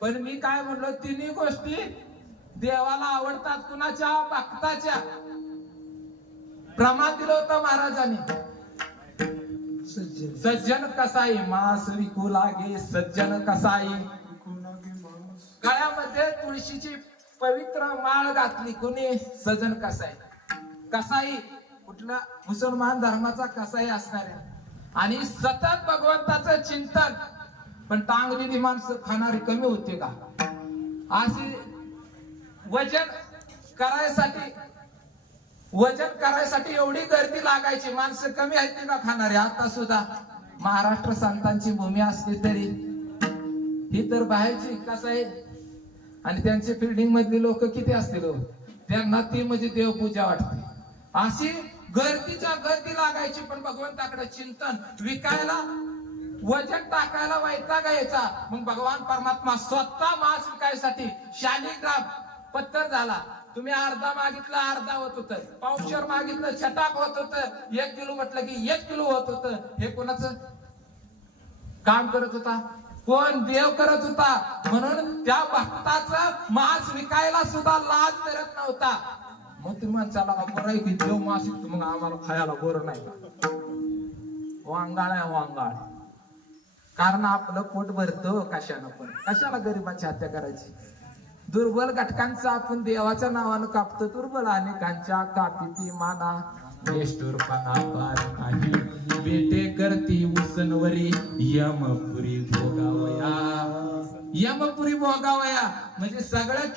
पण मी काय म्हणलो, तिन्ही गोष्टी देवाला आवडतात. कुणाच्या? भक्ताच्या. प्रमाण दिलं होतं महाराजांनी. सज्जन कसाई मास विकू लागे, सज्जन कसाई. गळ्यामध्ये तुळशीची पवित्र माळ घातली कुणी? सज्जन कसाई. कसाई कुठला? मुसलमान धर्माचा कसाई असणार आहे. आणि सतत भगवंताचं चिंतन. पण टांगलेली माणसं खाणारी कमी होते का? अशी वजन करायसाठी एवढी गर्दी लागायची. माणसं कमी आहेत का खाणारे? आता सुद्धा महाराष्ट्र संतांची भूमी असली तरी ही तर बाहेरची कसाई. आणि त्यांचे फिल्डिंग मधले लोक किती असतील? त्यांना ती म्हणजे देवपूजा वाटते. अशी गर्दीच्या गर्दी लागायची. पण भगवंताकडे चिंतन. विकायला वजन टाकायला वैताग यायचा. मग भगवान परमात्मा स्वतः मांस विकायसाठी शालिग्राम पत्तर झाला. तुम्ही अर्धा मागितलं अर्धा होत होत, पावशेर मागितलं छटाक होत होत, 1 किलो म्हटलं की 1 किलो होत होत. हे कोणाचं काम करत होता? कोण? देव करत होता. म्हणून त्या भक्ताचं मांस विकायला सुद्धा लाज करत नव्हता. मग तुम्ही माणसाला बरं आहे की देव मांस विकतो, मग आम्हाला खायला बरं नाही का? वांगाळ आहे वांगाळ. कारण आपलं पोट भरतो कशानं पण. कशाला गरिबाची हत्या करायची? दुर्बल घटकांचा आपण देवाच्या नावानं कापतो. दुर्बल अनेकांच्या कापिती माना, निष्ठुरपणा पार नाही. बेटे करती उसनवरी, यमपुरी भोगावया. यमपुरी भोगावया म्हणजे सगळं